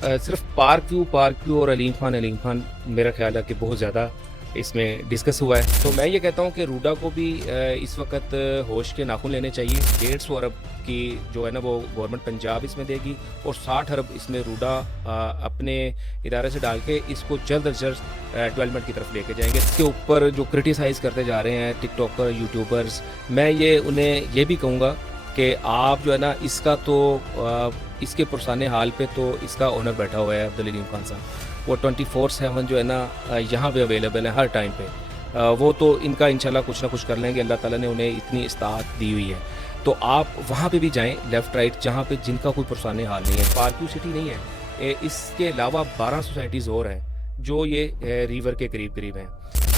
صرف park view اور علیم خان میرا خیال ہے کہ بہت زیادہ اس میں ڈسکس ہوا ہے. تو میں یہ کہتا ہوں کہ روڈا کو بھی اس وقت ہوش کے ناخن لینے چاہیے. 150 ارب کی جو ہے نا وہ گورنمنٹ پنجاب اس میں دے گی اور 60 ارب اس میں روڈا اپنے ادارے سے ڈال کے اس کو جلد از جلد ڈیولپمنٹ کی طرف لے کے جائیں گے. اس کے اوپر جو کرٹیسائز کرتے جا رہے ہیں ٹک ٹاکر یوٹیوبرز، میں انہیں یہ بھی کہوں گا کہ آپ جو ہے نا اس کا تو اس کے پرسانے حال پہ تو اس کا اونر بیٹھا ہوا ہے عبدالعلیم خان صاحب. وہ 24/7 جو ہے نا یہاں پہ اویلیبل ہے ہر ٹائم پہ. وہ تو ان کا انشاءاللہ کچھ نہ کچھ کر لیں گے. اللہ تعالیٰ نے انہیں اتنی استطاعت دی ہوئی ہے. تو آپ وہاں پہ بھی جائیں لیفٹ رائٹ جہاں پہ جن کا کوئی پرسانے حال نہیں ہے. پارکیو سٹی نہیں ہے، اس کے علاوہ 12 سوسائٹیز اور ہیں جو یہ ریور کے قریب ہیں.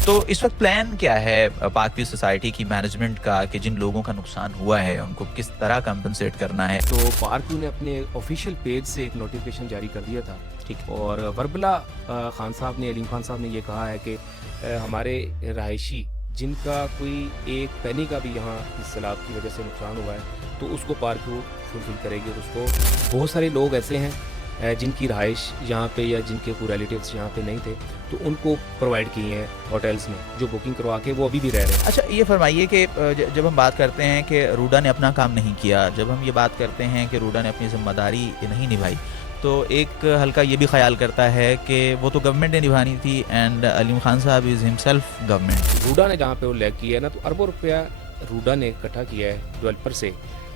تو اس وقت پلان کیا ہے پارک ویو سوسائٹی کی مینجمنٹ کا کہ جن لوگوں کا نقصان ہوا ہے ان کو کس طرح کمپنسیٹ کرنا ہے؟ تو پارک ویو نے اپنے آفیشیل پیج سے ایک نوٹیفیکیشن جاری کر دیا تھا. ٹھیک. اور وربلا خان صاحب نے، علیم خان صاحب نے یہ کہا ہے کہ ہمارے رہائشی جن کا کوئی ایک پینی کا بھی یہاں اس سیلاب کی وجہ سے نقصان ہوا ہے تو اس کو پارک ویو فلفل کرے گی. اور اس کو بہت سارے لوگ ایسے ہیں جن کی رہائش یہاں پہ یا جن کے کوئی ریلیٹیوز یہاں پہ نہیں تھے تو ان کو پرووائڈ کیے ہیں ہوٹلز میں جو بکنگ کروا کے وہ ابھی بھی رہ رہے ہیں. اچھا یہ فرمائیے کہ جب ہم بات کرتے ہیں کہ روڈا نے اپنا کام نہیں کیا، جب ہم یہ بات کرتے ہیں کہ روڈا نے اپنی ذمہ داری نہیں نبھائی، تو ایک ہلکا یہ بھی خیال کرتا ہے کہ وہ تو گورنمنٹ نے نبھانی تھی اینڈ علیم خان صاحب از ہمسیلف گورنمنٹ. روڈا نے جہاں پہ وہ لیک کیا ہے نا تو اربوں روپیہ روڈا نے اکٹھا کیا ہے ڈیولپر سے.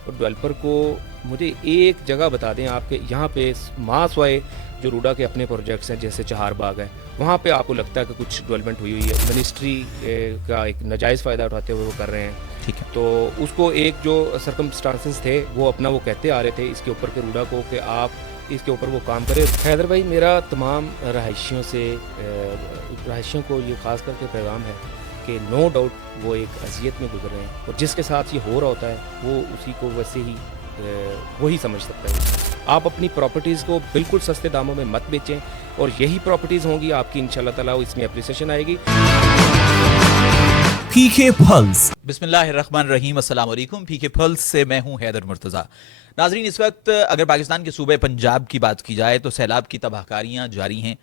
اور ڈیولپر کو مجھے ایک جگہ بتا دیں آپ کے یہاں پہ ماسوائے جو روڈا کے اپنے پروجیکٹس ہیں جیسے چہار باغ ہے وہاں پہ آپ کو لگتا ہے کہ کچھ ڈیولپمنٹ ہوئی ہے. منسٹری کا ایک ناجائز فائدہ اٹھاتے ہوئے وہ کر رہے ہیں. ٹھیک ہے. تو اس کو ایک جو سرکمسٹانسز تھے وہ اپنا وہ کہتے آ رہے تھے اس کے اوپر کہ روڈا کو کہ آپ اس کے اوپر وہ کام کرے. حیدر بھائی میرا تمام رہائشیوں کو یہ خاص کر کے پیغام ہے کہ نو ڈاؤٹ وہ ایک اذیت میں گزر رہے ہیں اور جس کے ساتھ یہ ہو رہا ہوتا ہے وہ اسی کو ویسے ہی وہی سمجھ سکتا ہے. آپ اپنی پراپرٹیز کو بالکل سستے داموں میں مت بیچیں اور یہی پراپرٹیز ہوں گی آپ کی انشاءاللہ تعالیٰ اس میں اپریسیشن آئے گی. پی کے پلس. بسم اللہ الرحمن الرحیم. السلام علیکم. پی کے پلس سے میں ہوں حیدر مرتضیٰ. ناظرین اس وقت اگر پاکستان کے صوبے پنجاب کی بات کی جائے تو سیلاب کی تباہ کاریاں جاری ہیں.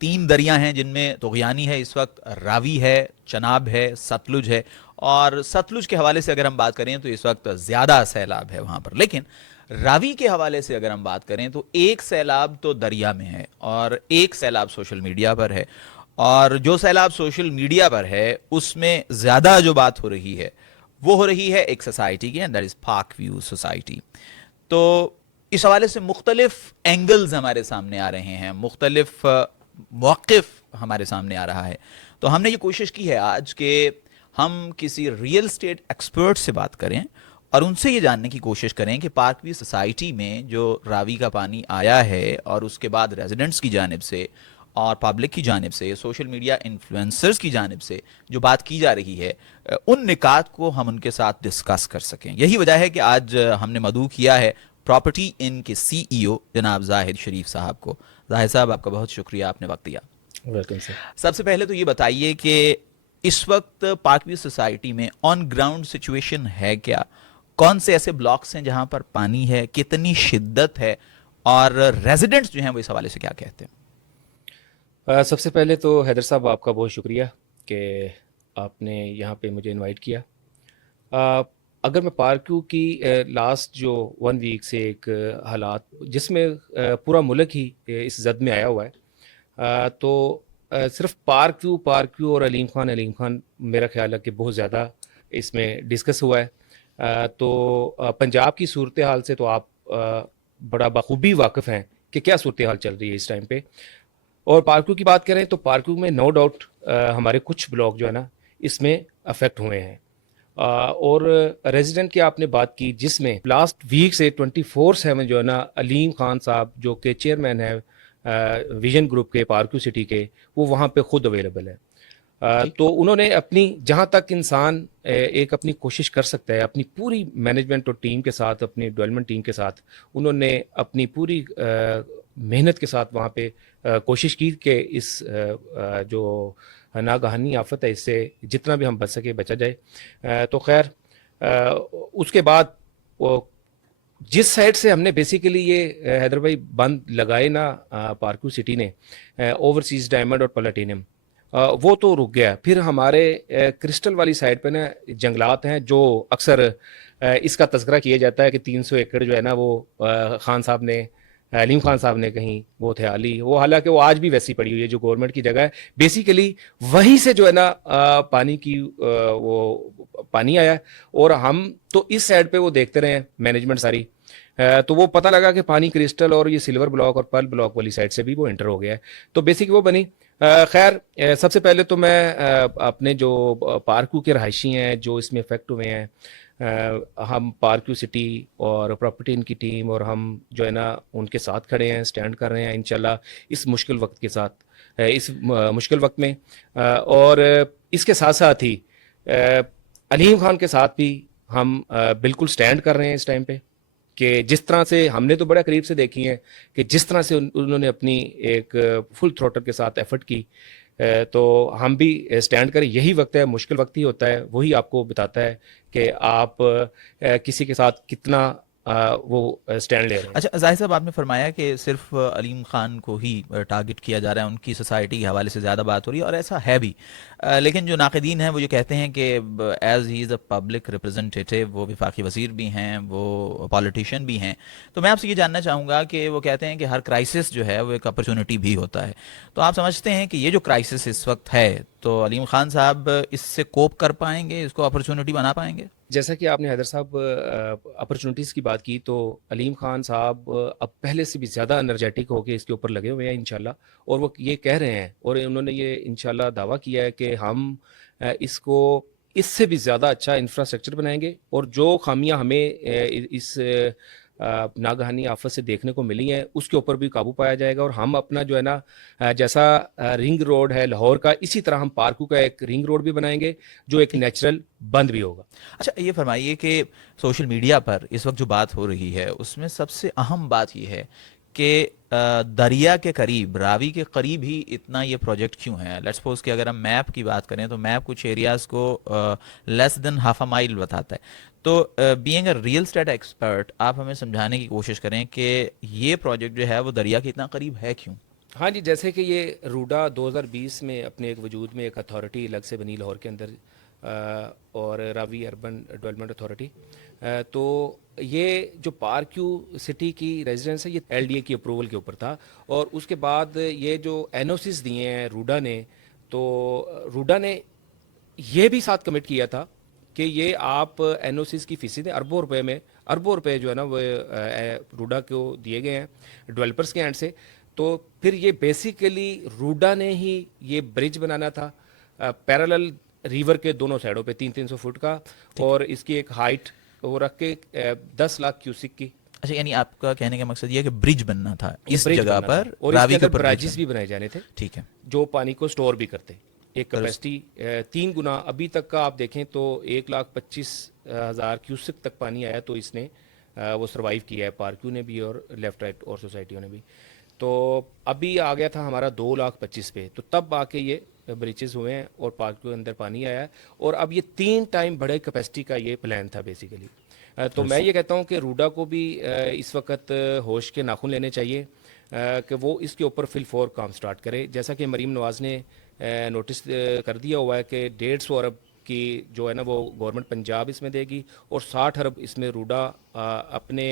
3 دریا ہیں جن میں طغیانی ہے اس وقت، راوی ہے، چناب ہے، ستلج ہے. اور ستلج کے حوالے سے اگر ہم بات کریں تو اس وقت زیادہ سیلاب ہے وہاں پر، لیکن راوی کے حوالے سے اگر ہم بات کریں تو ایک سیلاب تو دریا میں ہے اور ایک سیلاب سوشل میڈیا پر ہے. اور جو سیلاب سوشل میڈیا پر ہے اس میں زیادہ جو بات ہو رہی ہے وہ ہو رہی ہے ایک سوسائٹی کی، and that is park view society. تو اس حوالے سے مختلف اینگلز ہمارے سامنے آ رہے ہیں، مختلف موقف ہمارے سامنے آ رہا ہے. تو ہم نے یہ کوشش کی ہے آج کہ ہم کسی ریئل اسٹیٹ ایکسپرٹ سے بات کریں اور ان سے یہ جاننے کی کوشش کریں کہ پارک ویو سوسائٹی میں جو راوی کا پانی آیا ہے اور اس کے بعد ریزیڈنٹس کی جانب سے اور پبلک کی جانب سے، سوشل میڈیا انفلوئنسرز کی جانب سے جو بات کی جا رہی ہے ان نکات کو ہم ان کے ساتھ ڈسکس کر سکیں. یہی وجہ ہے کہ آج ہم نے مدعو کیا ہے پراپرٹی ان کے CEO جناب زاہد شریف صاحب کو. زاہد صاحب آپ کا بہت شکریہ، آپ نے وقت دیا. Welcome sir. سب سے پہلے تو یہ بتائیے کہ اس وقت پارک ویو سوسائٹی میں آن گراؤنڈ سچویشن ہے کیا؟ کون سے ایسے بلاکس ہیں جہاں پر پانی ہے، کتنی شدت ہے، اور ریزیڈنٹس جو ہیں وہ اس حوالے سے کیا کہتے ہیں؟ سب سے پہلے تو حیدر صاحب آپ کا بہت شکریہ کہ آپ نے یہاں پہ مجھے انوائٹ کیا. اگر میں پارکیو کی لاسٹ جو 1 ویک سے ایک حالات جس میں پورا ملک ہی اس زد میں آیا ہوا ہے، تو صرف پارکیو اور علیم خان میرا خیال ہے کہ بہت زیادہ اس میں ڈسکس ہوا ہے. تو پنجاب کی صورتحال سے تو آپ بڑا بخوبی واقف ہیں کہ کیا صورتحال چل رہی ہے اس ٹائم پہ. اور پارکیو کی بات کریں تو پارکیو میں نو ڈاؤٹ ہمارے کچھ بلاک جو ہے نا اس میں افیکٹ ہوئے ہیں. اور ریزیڈنٹ کی آپ نے بات کی جس میں لاسٹ ویک سے 24/7 جو ہے نا علیم خان صاحب جو کہ چیئرمین ہے ویژن گروپ کے پارکیو سٹی کے، وہ وہاں پہ خود اویلیبل ہے. تو انہوں نے اپنی جہاں تک انسان ایک اپنی کوشش کر سکتا ہے اپنی پوری مینجمنٹ اور ٹیم کے ساتھ، اپنی ڈیولپمنٹ ٹیم کے ساتھ، انہوں نے اپنی پوری محنت کے ساتھ وہاں پہ کوشش کی کہ اس جو ناگہانی آفت ہے اس سے جتنا بھی ہم بچ سکے بچا جائے. تو خیر اس کے بعد وہ जिस साइड से हमने बेसिकली ये हैदर भाई बंद लगाए ना पार्क्यू सिटी ने, ओवरसीज डायमंड और प्लेटिनम, वो तो रुक गया। फिर हमारे क्रिस्टल वाली साइड पे ना जंगलात हैं, जो अक्सर इसका तज़किरा किया जाता है कि 300 एकड़ जो है ना वो खान साहब ने, अलीम खान साहब ने कहीं वो थे हाली, वो हालांकि वो आज भी वैसी पड़ी हुई है जो गवर्नमेंट की जगह है। बेसिकली वहीं से जो है ना पानी की वो पानी आया है, और हम तो इस साइड पे वो देखते रहे हैं मैनेजमेंट सारी, तो वो पता लगा कि पानी क्रिस्टल और ये सिल्वर ब्लॉक और पर्ल ब्लॉक वाली साइड से भी वो एंटर हो गया है, तो बेसिक वो बनी। खैर, सबसे पहले तो मैं अपने जो पार्कू के रहायशी हैं जो इसमें अफेक्ट हुए हैं, हम पार्कू सिटी और प्रॉपर्टी इनकी टीम और हम जो है ना उनके साथ खड़े हैं, स्टैंड कर रहे हैं इंशाल्लाह इस मुश्किल वक्त के साथ, इस मुश्किल वक्त में। और इसके साथ साथ ही अलीम खान के साथ भी हम बिल्कुल स्टैंड कर रहे हैं इस टाइम पे, कि जिस तरह से हमने तो बड़ा करीब से देखी है कि जिस तरह से उन्होंने अपनी एक फुल थ्रोटल के साथ एफर्ट की, तो हम भी स्टैंड करें। यही वक्त है, मुश्किल वक्त ही होता है, वही आपको बताता है कि आप किसी के साथ कितना वो स्टैंड ले रहे हैं। अच्छा जाहिर साहब, आपने फरमाया कि सिर्फ अलीम खान को ही टारगेट किया जा रहा है, उनकी सोसाइटी के हवाले से ज़्यादा बात हो रही है, और ऐसा है भी। लेकिन जो नाक़दीन हैं वो ये कहते हैं कि as he is a public representative, वो वफाकी वज़ीर भी हैं, वो पॉलिटिशियन भी हैं, तो मैं आपसे ये जानना चाहूँगा कि वो कहते हैं कि हर क्राइसिस जो है वो एक अपॉर्चुनिटी भी होता है। तो आप समझते हैं कि ये जो क्राइसिस इस वक्त है, तो अलीम खान साहब इससे कोप कर पाएंगे, इसको अपॉर्चुनिटी बना पाएंगे? जैसा कि आपने हैदर साहब अपॉर्चुनिटीज़ की बात की, तो अलीम खान साहब अब पहले से भी ज़्यादा एनर्जेटिक होकर इसके ऊपर लगे हुए हैं इंशाल्लाह, और वो ये कह रहे हैं और उन्होंने ये इंशाल्लाह दावा किया है कि हम इसको इससे भी ज़्यादा अच्छा इंफ्रास्ट्रक्चर बनाएंगे, और जो खामियां हमें इस नागहानी आफत से देखने को मिली हैं उसके ऊपर भी काबू पाया जाएगा। और हम अपना जो है ना जैसा रिंग रोड है लाहौर का, इसी तरह हम पार्कू का एक रिंग रोड भी बनाएंगे जो एक नेचुरल बंद भी होगा। अच्छा ये फरमाइए कि सोशल मीडिया पर इस वक्त जो बात हो रही है उसमें सबसे अहम बात ये है कि दरिया के करीब, रावी के करीब ही इतना ये प्रोजेक्ट क्यों है? लेट्स सपोज कि अगर हम मैप की बात करें तो मैप कुछ एरियाज को less than half a mile बताता है। तो being a real estate expert, आप हमें समझाने की कोशिश करें कि ये प्रोजेक्ट जो है वो दरिया के इतना करीब है क्यों? हाँ जी, जैसे कि ये रूडा 2020 में अपने एक वजूद में एक अथॉरिटी अलग से बनी लाहौर के अंदर, और रावी अर्बन डेवलपमेंट अथॉरिटी, तो ये जो पार्क्यू सिटी की रेजिडेंस है ये एलडीए की अप्रूवल के ऊपर था, और उसके बाद ये जो एनओसीज दिए हैं रूडा ने, तो रूडा ने ये भी साथ कमिट किया था कि ये आप एनओसीज की फीस दें, अरबों रुपए में, अरबों रुपए जो है ना वो रूडा को दिए गए हैं डेवलपर्स के एंड से। तो फिर ये बेसिकली रूडा ने ही ये ब्रिज बनाना था पैरेलल रिवर के दोनों साइडों पे 300-300 फुट का, और इसकी एक हाइट वो रख के 10 लाख क्यूसिक की। अच्छा, यानी आपका कहने का मकसद ये है कि ब्रिज बनना था इस ब्रिज जगह बनना था, पर, और रावी इसके के अंदर ऊपर ब्रिज ब्राइजेस भी बनाए जाने थे ठीक है। जो पानी को स्टोर भी करते। एक और कैपेसिटी 3 गुना अभी तक का आप देखें तो 1,25,000 क्यूसिक तक पानी आया, तो इसने वो सरवाइव किया है, पार्क्यू ने भी और लेफ्ट राइट और सोसाइटियों ने भी। तो अभी आ गया था हमारा 2,25,000 पे, तो तब आके ये ब्रिचेस हुए हैं और पार्क्यू के अंदर पानी आया है, और अब ये 3 टाइम बड़े कैपेसिटी का ये प्लान था बेसिकली। तो मैं ये कहता हूँ कि रूडा को भी इस वक्त होश के नाखून लेने चाहिए कि वो इसके ऊपर फिल फोर काम स्टार्ट करे। जैसा कि मरीम नवाज़ ने नोटिस कर दिया हुआ है कि 150 अरब की जो है ना वो गवर्नमेंट पंजाब इसमें देगी, और 60 अरब इसमें रूडा अपने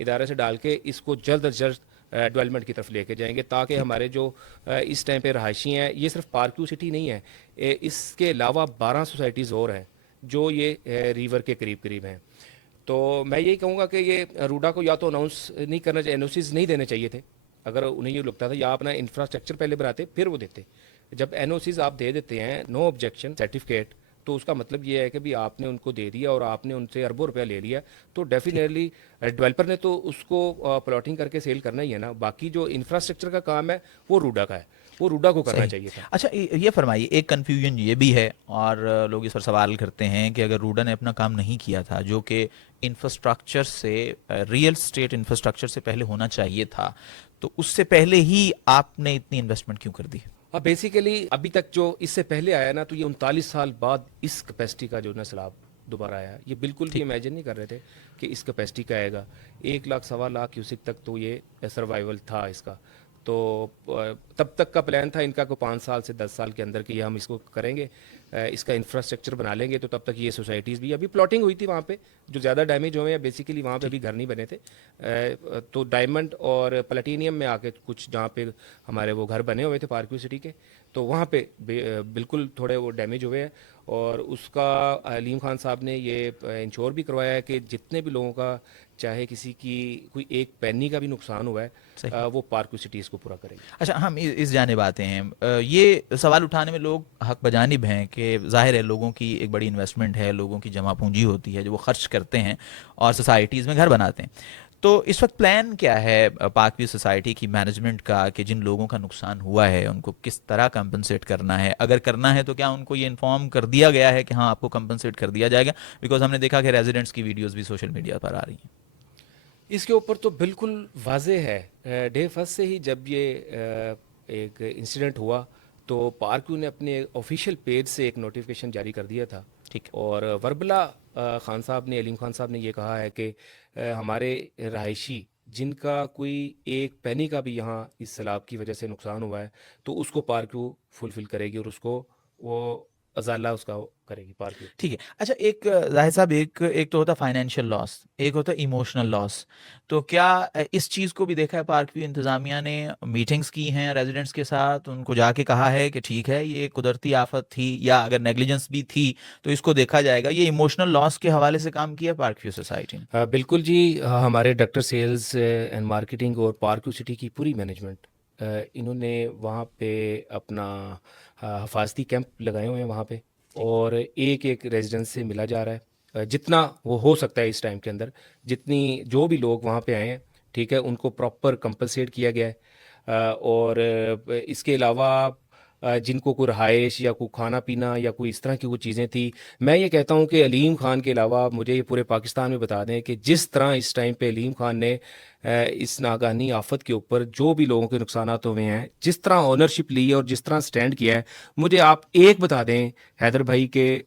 इदारे से डाल के इसको जल्द अज जल्द डेवलपमेंट की तरफ लेके जाएंगे, ताकि हमारे जो इस टाइम पे रहायशी हैं, ये सिर्फ पार्क्यू सिटी नहीं है, इसके अलावा 12 सोसाइटीज़ और हैं जो ये रिवर के करीब करीब हैं। तो मैं यही कहूँगा कि ये रूडा को या तो अनाउंस नहीं करना चाहिए, एनओसीज नहीं देने चाहिए थे। अगर उन्हें ये लगता था या अपना इंफ्रास्ट्रक्चर पहले बनाते फिर वो देते। जब एनओसीज आप दे देते हैं, नो ऑब्जेक्शन सर्टिफिकेट, तो उसका मतलब ये है कि भी आपने उनको दे दिया और आपने उनसे अरबों रुपया ले लिया, तो डेफिनेटली डेवलपर ने तो उसको प्लॉटिंग करके सेल करना ही है ना। बाकी जो इंफ्रास्ट्रक्चर का काम है वो रूडा का है, वो रूडा को करना सही। चाहिए था। अच्छा ये फरमाइए, एक कन्फ्यूजन ये भी है और लोग इस पर सवाल करते हैं कि अगर रूडा ने अपना काम नहीं किया था जो कि इंफ्रास्ट्रक्चर से, रियल स्टेट इंफ्रास्ट्रक्चर से पहले होना चाहिए था, तो उससे पहले ही आपने इतनी इन्वेस्टमेंट क्यों कर दी? अब बेसिकली अभी तक जो इससे पहले आया ना, तो ये 39 साल बाद इस कैपेसिटी का जो ना सैलाब दोबारा आया। ये बिल्कुल भी ठीक। इमेजिन नहीं कर रहे थे कि इस कैपेसिटी का आएगा। 1 लाख सवा लाख क्यूसिक तक तो ये सर्वाइवल था इसका। तो तब तक का प्लान था इनका को 5 साल से 10 साल के अंदर कि हम इसको करेंगे, इसका इंफ्रास्ट्रक्चर बना लेंगे, तो तब तक ये सोसाइटीज़ भी अभी प्लॉटिंग हुई थी वहाँ पे जो ज़्यादा डैमेज हुए हैं, बेसिकली वहाँ पे ठीक। अभी घर नहीं बने थे। तो डायमंड और प्लेटिनियम में आके कुछ जहाँ पे हमारे वो घर बने हुए थे पार्क सिटी के, तो वहाँ पे बिल्कुल थोड़े वो डैमेज हुए हैं। और उसका अलीम खान साहब ने ये इंश्योर भी करवाया है कि जितने भी लोगों का चाहे किसी की कोई एक पैनी का भी नुकसान हुआ है, सही। वो पार्क सिटीज़ को पूरा करेंगे। अच्छा, हम इस जानिब आते हैं। ये सवाल उठाने में लोग हक बजानिब हैं कि ज़ाहिर है लोगों की एक बड़ी इन्वेस्टमेंट है, लोगों की जमा पूंजी होती है जो वो खर्च करते हैं और सोसाइटीज़ में घर बनाते हैं। तो इस वक्त प्लान क्या है पाक व्यू सोसाइटी की मैनेजमेंट का कि जिन लोगों का नुकसान हुआ है उनको किस तरह कंपनसेट करना है? अगर करना है तो क्या उनको ये इन्फॉर्म कर दिया गया है कि हाँ आपको कंपनसेट कर दिया जाएगा? बिकॉज हमने देखा कि रेजिडेंट्स की वीडियोस भी सोशल मीडिया पर आ रही हैं। इसके ऊपर तो बिल्कुल वाज़े है। डे फर्स्ट से ही जब ये एक इंसिडेंट हुआ तो पार्क्यू ने अपने ऑफिशियल पेज से एक नोटिफिकेशन जारी कर दिया था। ठीक। और वर्बला खान साहब ने, अलीम खान साहब ने ये कहा है कि हमारे रहायशी जिनका कोई एक पैनी का भी यहाँ इस सैलाब की वजह से नुकसान हुआ है, तो उसको पार्क्यू फुलफिल करेगी और उसको वो अजाला उसका करेगी पार्क्यू। ठीक है। अच्छा, एक जाहिर साहब, एक एक तो होता फाइनेंशियल लॉस, एक होता इमोशनल लॉस। तो क्या इस चीज़ को भी देखा है पार्क व्यू इंतज़ामिया ने? मीटिंग्स की हैं रेजिडेंट्स के साथ, उनको जाके कहा है कि ठीक है ये कुदरती आफत थी या अगर नेग्लिजेंस भी थी तो इसको देखा जाएगा? ये इमोशनल लॉस के हवाले से काम किया पार्क व्यू सोसाइटी ने? बिल्कुल जी। हमारे डायरेक्टर सेल्स एंड मार्केटिंग और पार्क सिटी की पूरी मैनेजमेंट, इन्होंने वहाँ पे अपना हिफाजती कैंप लगाए हुए हैं वहाँ पे। ठीक। और एक एक रेजिडेंस से मिला जा रहा है, जितना वो हो सकता है इस टाइम के अंदर। जितनी जो भी लोग वहाँ पे आए हैं, ठीक है, उनको प्रॉपर कंपनसेट किया गया है। और इसके अलावा जिनको कोई रहाइश या कोई खाना पीना या कोई इस तरह की कोई चीज़ें थी, मैं ये कहता हूँ कि अलीम खान के अलावा मुझे ये पूरे पाकिस्तान में बता दें कि जिस तरह इस टाइम पे अलीम खान ने इस नागानी आफत के ऊपर जो भी लोगों के नुकसानात हुए हैं, जिस तरह ओनरशिप ली है और जिस तरह स्टैंड किया है, मुझे आप एक बता दें हैदर भाई के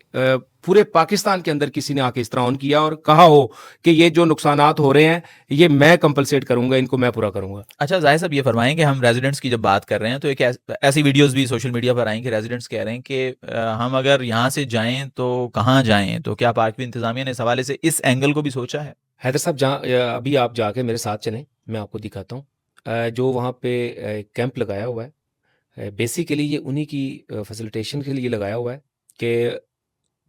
पूरे पाकिस्तान के अंदर किसी ने आके इस तरह ऑन किया और कहा हो कि ये जो नुकसानात हो रहे हैं ये मैं कंपलसेट करूंगा, इनको मैं पूरा करूंगा। अच्छा, जाहिर साहब ये फरमाएं कि हम रेजिडेंट्स की जब बात कर रहे हैं तो एक ऐसी वीडियोस भी सोशल मीडिया पर आई कि रेजिडेंट्स कह रहे हैं कि हम अगर यहाँ से जाएं तो कहाँ जाएं? तो क्या पार्क व्यू इंतजामिया ने इस हवाले से इस एंगल को भी सोचा है? हैदर साहब, जहाँ अभी आप जाके मेरे साथ चलें, मैं आपको दिखाता हूँ जो वहाँ पे कैंप लगाया हुआ है। बेसिकली ये उन्हीं की फैसिलिटेशन के लिए लगाया हुआ है कि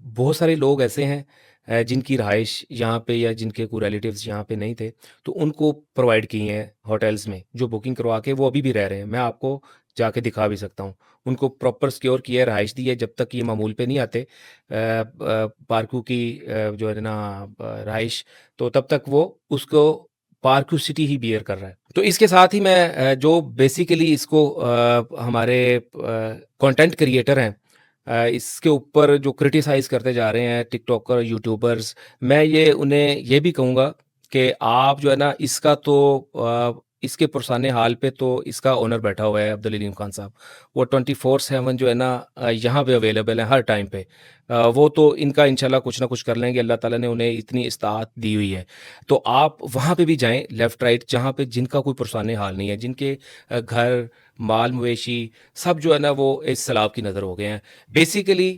बहुत सारे लोग ऐसे हैं जिनकी रहाइश यहाँ पे या जिनके कोई रिलेटिव्स यहाँ पे नहीं थे, तो उनको प्रोवाइड की हैं होटल्स में, जो बुकिंग करवा के वो अभी भी रह रहे हैं। मैं आपको जाके दिखा भी सकता हूँ। उनको प्रॉपर सिक्योर किया है, रहाइश दी है, जब तक ये मामूल पे नहीं आते पार्कू की जो है ना रहाइश, तो तब तक वो उसको पार्कू सिटी ही बियर कर रहा है। तो इसके साथ ही मैं जो बेसिकली इसको हमारे कंटेंट क्रिएटर हैं, इसके ऊपर जो क्रिटिसाइज़ करते जा रहे हैं टिकटॉकर, यूट्यूबर्स, मैं ये उन्हें ये भी कहूँगा कि आप जो है ना इसका तो इसके पुरसाने हाल पे तो इसका ओनर बैठा हुआ है अब्दुल अलीम खान साहब। वो 24/7 जो है ना यहाँ पे अवेलेबल है हर टाइम पे। वो तो इनका इंशाल्लाह कुछ ना कुछ कर लेंगे, अल्लाह ताला ने उन्हें इतनी इस्तात दी हुई है। तो आप वहाँ पे भी जाएँ लेफ़्ट राइट, जहाँ पे जिनका कोई पुरसाने हाल नहीं है, जिनके घर, माल मवेशी सब जो है ना वो इस सैलाब की नज़र हो गए हैं। बेसिकली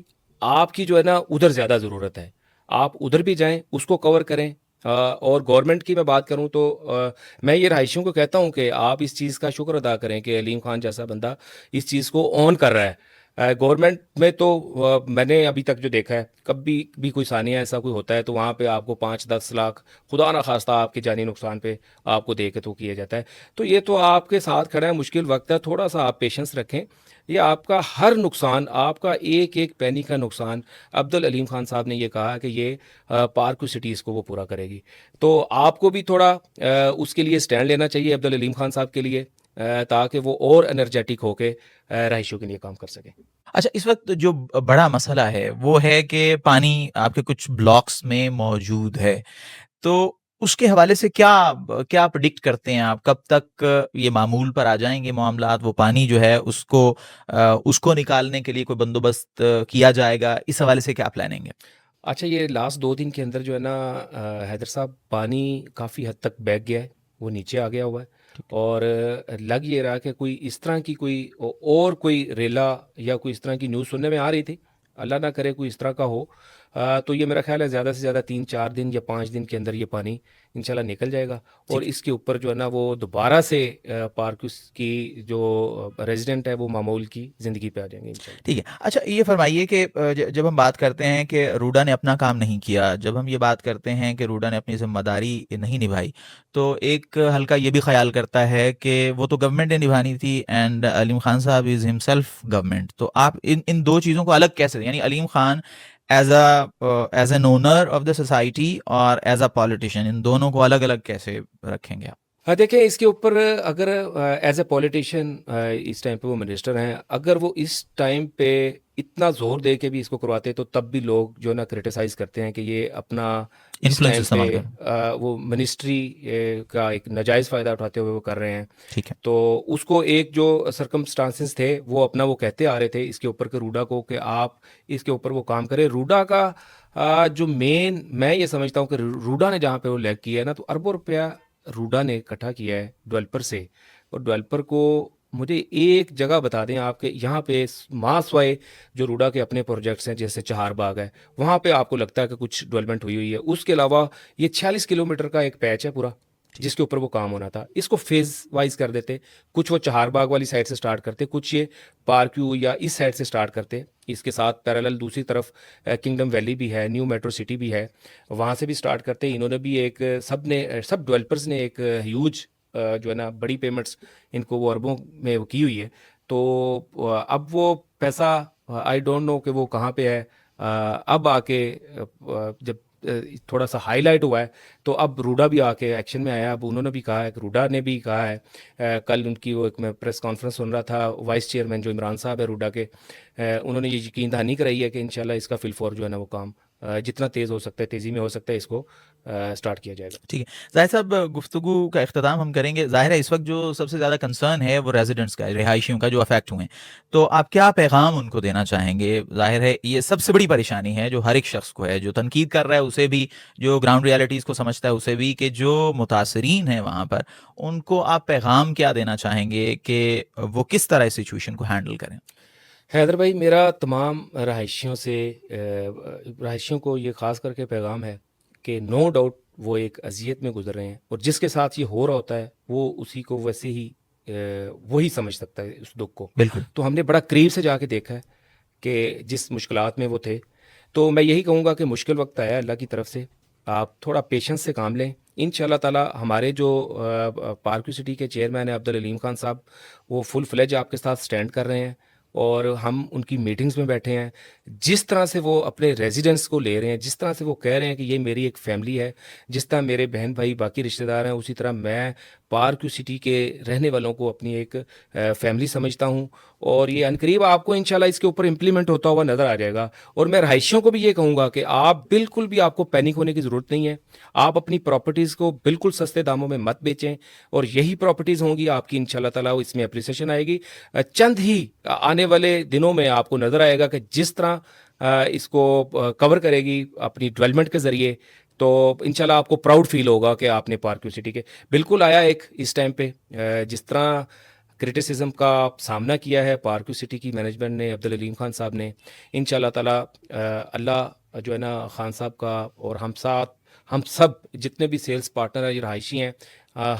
आपकी जो है ना उधर ज़्यादा ज़रूरत है। आप उधर भी जाएँ, उसको कवर करें। और गवर्नमेंट की मैं बात करूँ तो मैं ये रहायशियों को कहता हूँ कि आप इस चीज़ का शुक्र अदा करें कि अलीम खान जैसा बंदा इस चीज़ को ऑन कर रहा है। गवर्नमेंट में तो मैंने अभी तक जो देखा है, कभी भी कोई सानिया ऐसा कोई होता है तो वहाँ पे आपको 5-10 लाख खुदा ना खास्ता आपके जानी नुकसान पे आपको दे के तो किया जाता है। तो ये तो आपके साथ खड़ा है, मुश्किल वक्त है, थोड़ा सा आप पेशेंस रखें। ये आपका हर नुकसान, आपका एक एक पैनी का नुकसान अब्दुल अलीम खान साहब ने ये कहा कि ये पार्क सिटीज़ को वो पूरा करेगी। तो आपको भी थोड़ा उसके लिए स्टैंड लेना चाहिए अब्दुल अलीम खान साहब के लिए, ताकि वो और एनर्जेटिक होके रहायशियों के लिए काम कर सकें। अच्छा, इस वक्त जो बड़ा मसला है वो है कि पानी आपके कुछ ब्लॉक्स में मौजूद है। तो उसके हवाले से क्या क्या प्रेडिक्ट करते हैं आप? कब तक ये मामूल पर आ जाएंगे मामलात? वो पानी जो है उसको निकालने के लिए कोई बंदोबस्त किया जाएगा? इस हवाले से क्या प्लानिंग है? اچھا یہ لاسٹ 2 دن کے اندر جو ہے نا حیدر صاحب پانی کافی حد تک بیگ گیا ہے، وہ نیچے آ گیا ہوا ہے، اور لگ یہ رہا کہ کوئی اس طرح کی کوئی اور کوئی ریلا یا کوئی اس طرح کی نیوز سننے میں آ رہی تھی، اللہ نہ کرے کوئی اس طرح کا ہو، تو یہ میرا خیال ہے زیادہ سے زیادہ 3-4 دن یا 5 دن کے اندر یہ پانی انشاءاللہ نکل جائے گا، اور ٹھیک ہے اس کے اوپر جو ہے نا وہ دوبارہ سے پارکس کی جو ریزیڈنٹ ہے وہ معمول کی زندگی پہ آ جائیں گے انشاءاللہ۔ ٹھیک ہے. اچھا یہ فرمائیے کہ جب ہم بات کرتے ہیں کہ روڈا نے اپنا کام نہیں کیا، جب ہم یہ بات کرتے ہیں کہ روڈا نے اپنی ذمہ داری نہیں نبھائی، تو ایک ہلکا یہ بھی خیال کرتا ہے کہ وہ تو گورنمنٹ نے نبھانی تھی، اینڈ علیم خان صاحب از ہمسیلف گورنمنٹ. تو آپ ان دو چیزوں کو الگ کیسے، یعنی Aleem Khan is an owner of the society اور ایز اے پالیٹیشین، ان دونوں کو الگ الگ کیسے رکھیں گے آپ؟ ہاں دیکھیں اس کے اوپر اگر ایز اے پولیٹیشین اس ٹائم پہ وہ منسٹر ہیں، اگر وہ اس ٹائم پہ اتنا زور دے کے بھی اس کو کرواتے تو تب بھی لوگ جو ہے نا کرٹیسائز کرتے ہیں کہ یہ اپنا اس انفلوئنس ٹائم استعمال پہ کریں. وہ منسٹری کا ایک ناجائز فائدہ اٹھاتے ہوئے وہ کر رہے ہیں، ٹھیک ہے. تو اس کو ایک جو سرکمسٹانسز تھے وہ اپنا وہ کہتے آ رہے تھے اس کے اوپر کہ روڈا کو کہ آپ اس کے اوپر وہ کام کریں. روڈا کا جو مین میں یہ سمجھتا ہوں کہ روڈا نے جہاں پہ وہ لیگ کیا ہے نا، تو اربوں روپیہ روڈا نے اکٹھا کیا ہے ڈویلپر سے، اور ڈویلپر کو مجھے ایک جگہ بتا دیں آپ کے یہاں پہ ماس وائے جو روڈا کے اپنے پروجیکٹس ہیں جیسے چہار باغ ہے وہاں پہ آپ کو لگتا ہے کہ کچھ ڈیولپمنٹ ہوئی ہے. اس کے علاوہ یہ 46 کلومیٹر کا ایک پیچ ہے پورا جس کے اوپر وہ کام ہونا تھا، اس کو فیز وائز کر دیتے، کچھ وہ چہار باغ والی سائڈ سے سٹارٹ کرتے، کچھ یہ پارکیو یا اس سائڈ سے سٹارٹ کرتے، اس کے ساتھ پیرالل دوسری طرف کنگڈم ویلی بھی ہے، نیو میٹرو سٹی بھی ہے، وہاں سے بھی سٹارٹ کرتے. انہوں نے بھی ایک سب ڈیولپرز نے ایک ہیوج جو ہے نا بڑی پیمنٹس ان کو وہ اربوں میں وہ کی ہوئی ہے، تو اب وہ پیسہ آئی ڈونٹ نو کہ وہ کہاں پہ ہے. اب آ کے جب تھوڑا سا ہائی لائٹ ہوا ہے تو اب روڈا بھی آ کے ایکشن میں آیا. اب انہوں نے بھی کہا ہے کہ روڈا نے بھی کہا ہے، کل ان کی وہ ایک میں پریس کانفرنس سن رہا تھا، وائس چیئرمین جو عمران صاحب ہے روڈا کے، انہوں نے یہ یقین دہانی کرائی ہے کہ انشاءاللہ اس کا فی الفور جو ہے نا وہ کام جتنا تیز ہو سکتا ہے، تیزی میں ہو سکتا ہے، اس کو سٹارٹ کیا جائے گا. ٹھیک ہے. ظاہر صاحب گفتگو کا اختتام ہم کریں گے. ظاہر ہے اس وقت جو سب سے زیادہ کنسرن ہے وہ ریزیڈنٹس کا، رہائشیوں کا جو افیکٹ ہوئے ہیں، تو آپ کیا پیغام ان کو دینا چاہیں گے؟ ظاہر ہے یہ سب سے بڑی پریشانی ہے جو ہر ایک شخص کو ہے، جو تنقید کر رہا ہے اسے بھی، جو گراؤنڈ ریالٹیز کو سمجھتا ہے اسے بھی، کہ جو متاثرین ہیں وہاں پر ان کو آپ پیغام کیا دینا چاہیں گے کہ وہ کس طرح اس سچویشن کو ہینڈل کریں؟ حیدر بھائی میرا تمام رہائشیوں کو یہ خاص کر کے پیغام ہے کہ نو ڈاؤٹ وہ ایک اذیت میں گزر رہے ہیں، اور جس کے ساتھ یہ ہو رہا ہوتا ہے وہ اسی کو ویسے ہی وہی سمجھ سکتا ہے اس دکھ کو. بالکل. تو ہم نے بڑا قریب سے جا کے دیکھا ہے کہ جس مشکلات میں وہ تھے، تو میں یہی کہوں گا کہ مشکل وقت آیا اللہ کی طرف سے، آپ تھوڑا پیشنس سے کام لیں. ان شاء اللہ تعالیٰ ہمارے جو پارکیو سٹی کے چیئرمین ہیں عبدالعلیم خان صاحب، وہ فل فلیج آپ کے ساتھ سٹینڈ کر رہے ہیں، اور ہم ان کی میٹنگز میں بیٹھے ہیں. جس طرح سے وہ اپنے ریزیڈنٹس کو لے رہے ہیں، جس طرح سے وہ کہہ رہے ہیں کہ یہ میری ایک فیملی ہے، جس طرح میرے بہن بھائی باقی رشتہ دار ہیں، اسی طرح میں پارکیو سٹی کے رہنے والوں کو اپنی ایک فیملی سمجھتا ہوں، اور یہ عنقریب آپ کو انشاءاللہ اس کے اوپر امپلیمنٹ ہوتا ہوا نظر آ جائے گا. اور میں رہائشیوں کو بھی یہ کہوں گا کہ آپ بالکل بھی آپ کو پینک ہونے کی ضرورت نہیں ہے. آپ اپنی پراپرٹیز کو بالکل سستے داموں میں مت بیچیں، اور یہی پراپرٹیز ہوں گی آپ کی انشاءاللہ تعالیٰ اس میں اپریسیشن آئے گی. چند ہی آنے والے دنوں میں آپ کو نظر آئے گا کہ جس طرح اس کو کور کرے گی اپنی ڈیولپمنٹ کے ذریعے، تو انشاءاللہ آپ کو پراؤڈ فیل ہوگا کہ آپ نے پارکیو سٹی کے بالکل آیا ایک اس ٹائم پہ جس طرح کرٹیسزم کا سامنا کیا ہے پارکیو سٹی کی مینجمنٹ نے، عبدالعلیم خان صاحب نے. انشاءاللہ تعالیٰ اللہ جو ہے نا خان صاحب کا، اور ہم سب جتنے بھی سیلز پارٹنر ہیں، رہائشی ہیں،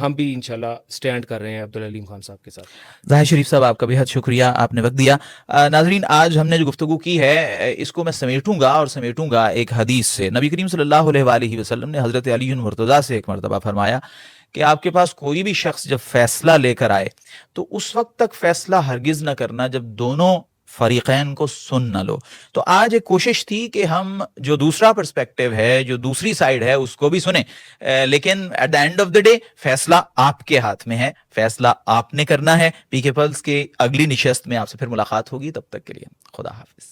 ہم بھی انشاءاللہ سٹینڈ کر رہے ہیں عبدالعلیم خان صاحب کے ساتھ. ظاہر شریف صاحب آپ کا بہت شکریہ، آپ نے وقت دیا. ناظرین آج ہم نے جو گفتگو کی ہے اس کو میں سمیٹوں گا ایک حدیث سے. نبی کریم صلی اللہ علیہ وآلہ وسلم نے حضرت علی المرتضیٰ سے ایک مرتبہ فرمایا کہ آپ کے پاس کوئی بھی شخص جب فیصلہ لے کر آئے تو اس وقت تک فیصلہ ہرگز نہ کرنا جب دونوں فریقین کو سن نہ لو. تو آج ایک کوشش تھی کہ ہم جو دوسرا پرسپیکٹیو ہے، جو دوسری سائیڈ ہے، اس کو بھی سنیں، لیکن at the end of the day فیصلہ آپ کے ہاتھ میں ہے، فیصلہ آپ نے کرنا ہے. پی کے پلس کے اگلی نشست میں آپ سے پھر ملاقات ہوگی، تب تک کے لیے خدا حافظ.